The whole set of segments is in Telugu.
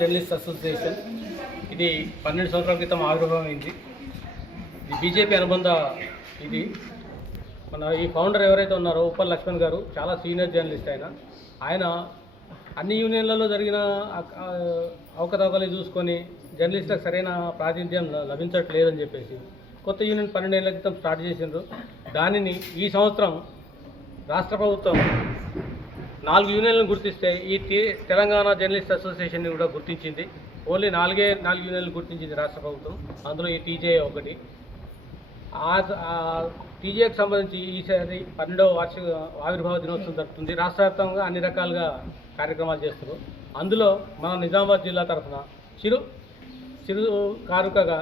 జర్నలిస్ట్ అసోసియేషన్ ఇది 12 సంవత్సరాల క్రితం ఆవిర్భావమైంది. ఇది బీజేపీ అనుబంధ. ఇది మన ఈ ఫౌండర్ ఎవరైతే ఉన్నారో ఉప్పల్ లక్ష్మణ్ గారు చాలా సీనియర్ జర్నలిస్ట్. ఆయన అన్ని యూనియన్లలో జరిగిన అవకతవకలు చూసుకొని జర్నలిస్టులకు సరైన ప్రాతినిధ్యం లభించట్లేదని చెప్పేసి కొత్త యూనియన్ 12 ఏళ్ల క్రితం స్టార్ట్ చేసిండ్రు. దానిని ఈ సంవత్సరం రాష్ట్ర ప్రభుత్వం 4 యూనియన్లను గుర్తిస్తే ఈ తెలంగాణ జర్నలిస్ట్ అసోసియేషన్ని కూడా గుర్తించింది. ఓన్లీ 4 యూనియన్లు గుర్తించింది రాష్ట్ర ప్రభుత్వం. అందులో ఈ టీజే ఒకటి. టీజేకి సంబంధించి ఈసారి 12వ వార్షిక ఆవిర్భావ దినోత్సవం జరుగుతుంది. రాష్ట్ర వ్యాప్తంగా అన్ని రకాలుగా కార్యక్రమాలు చేస్తారు. అందులో మన నిజామాబాద్ జిల్లా తరఫున చిరు కానుకగా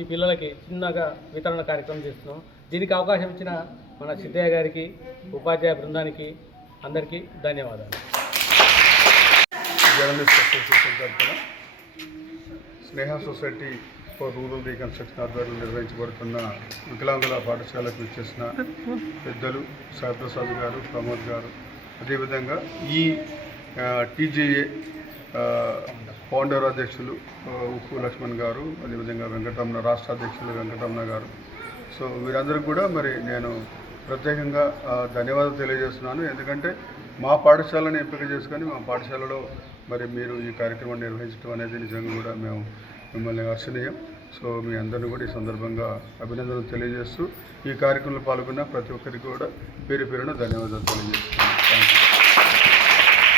ఈ పిల్లలకి చిన్నగా వితరణ కార్యక్రమం చేస్తున్నాం. దీనికి అవకాశం ఇచ్చిన మన సిద్ధయ్య గారికి, ఉపాధ్యాయ బృందానికి అందరికీ ధన్యవాదాలు. జర్నలిస్ట్ అసోసియేషన్ తరఫున స్నేహ సొసైటీ ఫర్ రూరల్ రీకన్స్ట్రక్షన్ ఆధ్వర్యంలో నిర్వహించబడుతున్న వికలాంగుల పాఠశాలకు ఇచ్చేసిన పెద్దలు సాయిప్రసాద్ గారు, ప్రమోద్ గారు, అదేవిధంగా ఈ టీజేఏ ఫౌండర్ అధ్యక్షులు ఉప్పు లక్ష్మణ్ గారు, అదేవిధంగా వెంకటరమణ రాష్ట్ర అధ్యక్షులు వెంకటరమణ గారు. సో వీరందరికీ కూడా మరి నేను ప్రత్యేకంగా ధన్యవాదాలు తెలియజేస్తున్నాను. ఎందుకంటే మా పాఠశాలను ఎంపిక చేసుకొని మా పాఠశాలలో మరి మీరు ఈ కార్యక్రమాన్ని నిర్వహించడం అనేది నిజంగా కూడా మేము మిమ్మల్ని హర్షణీయం. సో మీ అందరినీ కూడా ఈ సందర్భంగా అభినందనలు తెలియజేస్తూ ఈ కార్యక్రమంలో పాల్గొన్న ప్రతి ఒక్కరికి కూడా పేరు పేరున ధన్యవాదాలు తెలియజేస్తున్నాను. Thank you.